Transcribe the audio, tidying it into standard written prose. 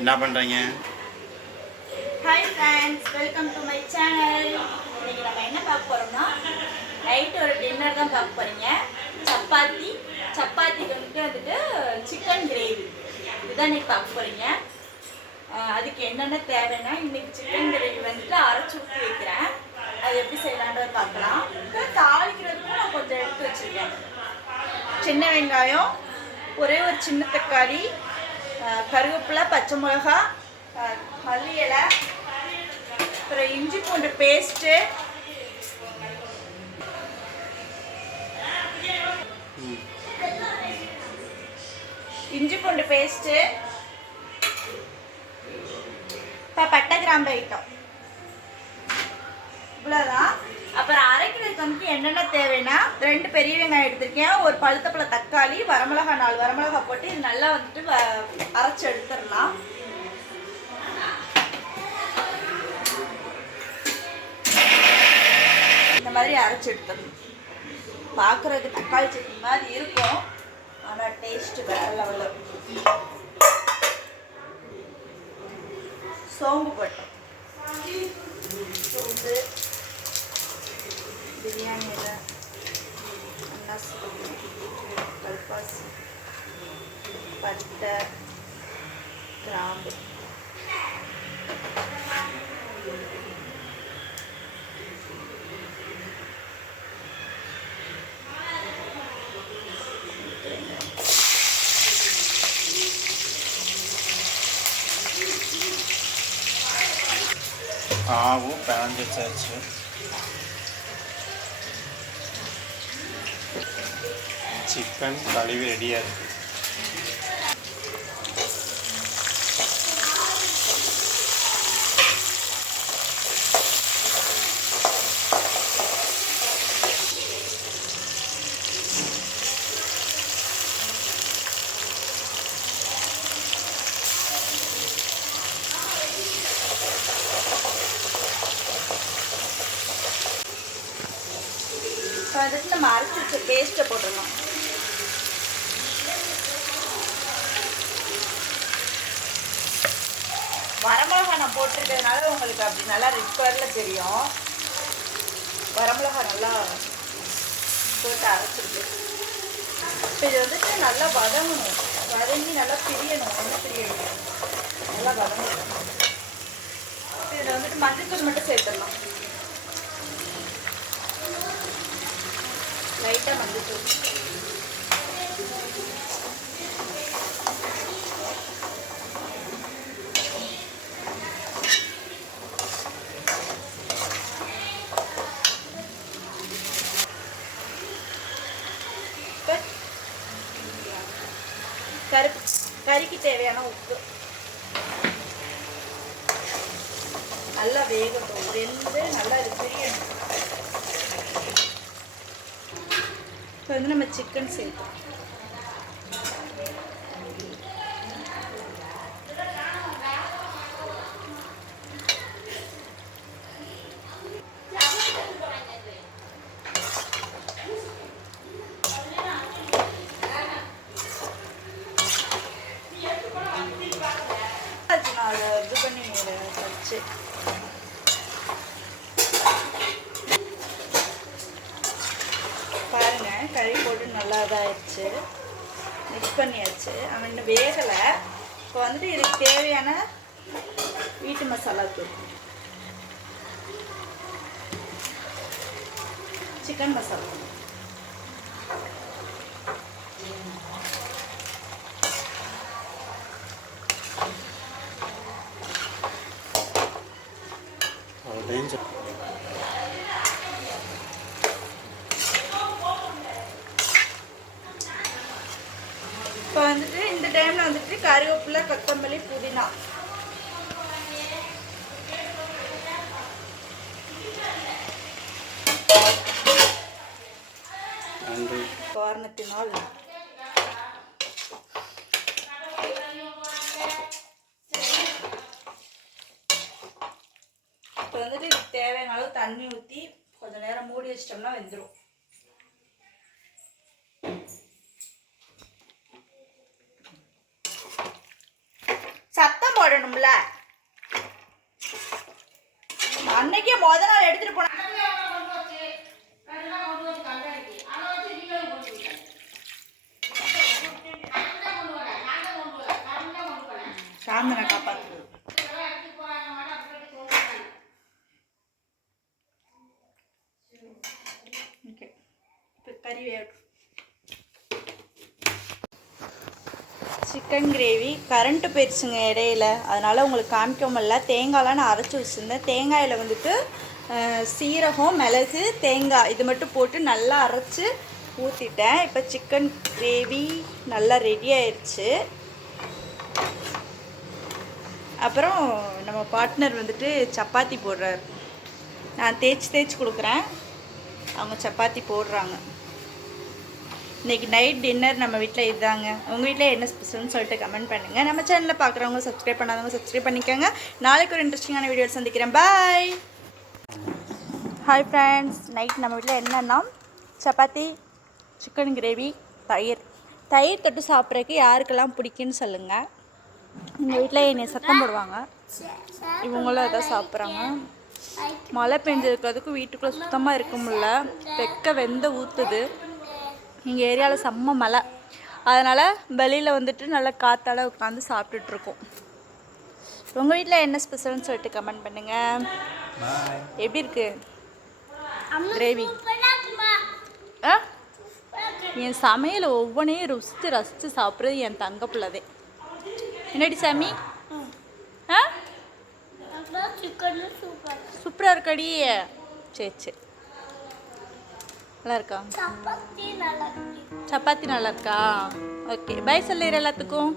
என்ன பண்ணுறீங்க? Hi friends, welcome to my channel. இன்னைக்கு நம்ம என்ன பார்க்க போகிறோம்னா, நைட்டு ஒரு டின்னர் தான் பார்க்க போகிறீங்க. சப்பாத்திக்கு வந்துட்டு சிக்கன் கிரேவி இதுதான் இன்னைக்கு பார்க்க போகிறீங்க. அதுக்கு என்னென்ன தேவைன்னா, இன்னைக்கு சிக்கன் கிரேவி வந்துட்டு அரைச்சி ஊற்றி வைக்கிறேன். அது எப்படி செய்யலான்றதை பார்க்கலாம். தாளிக்கிறதுக்கும் நான் கொஞ்சம் எடுத்து வச்சுருக்கேன். சின்ன வெங்காயம், ஒரே ஒரு சின்ன தக்காளி, கருவேப்பிலை, பச்சை மிளகா, மல்லி இலை, அப்புறம் இஞ்சி பூண்டு பேஸ்ட்டு, பட்டை கிராம்பு ஐட்டம் இவ்வளோதான். அப்புறம் அரைக்கிறதுக்கு வந்துட்டு என்னென்ன தேவைன்னா, 2 பெரிய வெங்காயம் எடுத்திருக்கேன், ஒரு பழுத்தப்பழ தக்காளி, வரமிளகா 4 வரமிளகா போட்டு இது நல்லா வந்துட்டு அரைச்சி எடுத்துடலாம். இந்த மாதிரி அரைச்சி எடுத்துடணும். பார்க்குறதுக்கு தக்காளி சட்னி மாதிரி இருக்கும், ஆனால் டேஸ்ட்டு வேறு லெவலில். சோம்பு போட்டோம், சோம்பு, பிரியாணி இலை, அன்னாசி, கல்பாசி, பட்டை, கிராம்பு, ஆவு பேன் வச்சாச்சு. சிக்கன் கழுவி ரெடியாக இருக்குது. வந்துட்டு நம்ம அரைச்சி வச்ச பேஸ்ட்டை போட்டுடலாம். வரமிளகா நான் போட்டிருக்கிறதுனால உங்களுக்கு அப்படி நல்லா ரெட் கலரில் தெரியும். வரமிளகா நல்லா போட்டு அரைச்சிருக்கு. இப்போ இது வந்துட்டு நல்லா வதங்கணும், வதங்கி நல்லா பிரியணும், நல்லா வதங்கணும். இதில் வந்துட்டு மஞ்சள் மட்டும் சேர்த்துடலாம், லைட்டாக மஞ்சள். கறிக்கு தேவையான உப்பு நல்லா வேகட்டும், வெந்து நல்லா இது பிரியணும். இப்போ வந்து நம்ம சிக்கன் சேர்ப்போம். இது பண்ணி வச்சு பாருங்கள், கறி போட்டு நல்லா இதாகிடுச்சு, மிக்ஸ் பண்ணியாச்சு. அவன் இன்னும் வேகலை. இப்போ வந்துட்டு இதுக்கு தேவையான வீட்டு மசாலா தூள், சிக்கன் மசாலா, இப்போ வந்துட்டு இந்த டைமில் வந்துட்டு கருவேப்பிலை, கொத்தமல்லி, புதினா, காரணத்தினால் இப்போ வந்துட்டு இதுக்கு தேவையான அளவு தண்ணி ஊற்றி கொஞ்சம் நேரம் மூடி வச்சிட்டோம்னா வெந்துடும். சத்தம் போட போடணும்ல. அன்னைக்கே நாள் எடுத்துட்டு போன சாந்தனை காப்பாத்து. ஓகே, இப்போ கறி வேகட்டும். சிக்கன் கிரேவி கரண்ட்டு போயிடுச்சுங்க இடையில, அதனால் உங்களுக்கு காமிக்க முடியல. தேங்காயெலாம் நான் அரைச்சி வச்சுருந்தேன். தேங்காயில் வந்துட்டு சீரகம், மிளகு, தேங்காய் இது மட்டும் போட்டு நல்லா அரைச்சி ஊற்றிட்டேன். இப்போ சிக்கன் கிரேவி நல்லா ரெடி ஆயிடுச்சு. அப்புறம் நம்ம பார்ட்னர் வந்துட்டு சப்பாத்தி போடுறாரு. நான் தேய்ச்சி கொடுக்குறேன், அவங்க சப்பாத்தி போடுறாங்க. இன்றைக்கி நைட் டின்னர் நம்ம வீட்டில் இதுதாங்க. உங்கள் வீட்டில் என்ன ஸ்பெஷல்னு சொல்லிட்டு கமெண்ட் பண்ணுங்கள். நம்ம சேனலில் பார்க்குறவங்க சப்ஸ்கிரைப் பண்ணாதவங்க சப்ஸ்கிரைப் பண்ணிக்கோங்க. நாளைக்கு ஒரு இன்ட்ரெஸ்டிங்கான வீடியோ சந்திக்கிறேன். பாய். ஹாய் ஃப்ரெண்ட்ஸ், நைட் நம்ம வீட்டில் என்னென்னா சப்பாத்தி, சிக்கன் கிரேவி, தயிர் தொட்டு சாப்பிட்றதுக்கு யாருக்கெல்லாம் பிடிக்குன்னு சொல்லுங்கள். எங்கள் வீட்டில் என்னை சத்தம் போடுவாங்க, இவங்களும் அதான் சாப்பிட்றாங்க. மழை பெஞ்சிருக்கிறதுக்கு வீட்டுக்குள்ளே சுத்தமாக இருக்க முடியல. வெந்த ஊற்றுது. எங்கள் ஏரியாவில் செம்ம மழை, அதனால் வெளியில் வந்துட்டு நல்லா காற்றால உட்காந்து சாப்பிட்டுட்ருக்கோம். உங்கள் வீட்டில் என்ன ஸ்பெஷல்னு சொல்லிட்டு கமெண்ட் பண்ணுங்கள். எப்படி இருக்கு கிரேவி? என் சமையல் ஒவ்வொன்றையும் ரசித்து சாப்பிட்றது என் தங்க பிள்ளதே. என்னடி சாமி? சூப்பராக இருக்கடி. சரி நல்லா இருக்கா? சப்பாத்தி நல்லா இருக்கா? ஓகே, பை சொல்லிடுற எல்லாத்துக்கும்.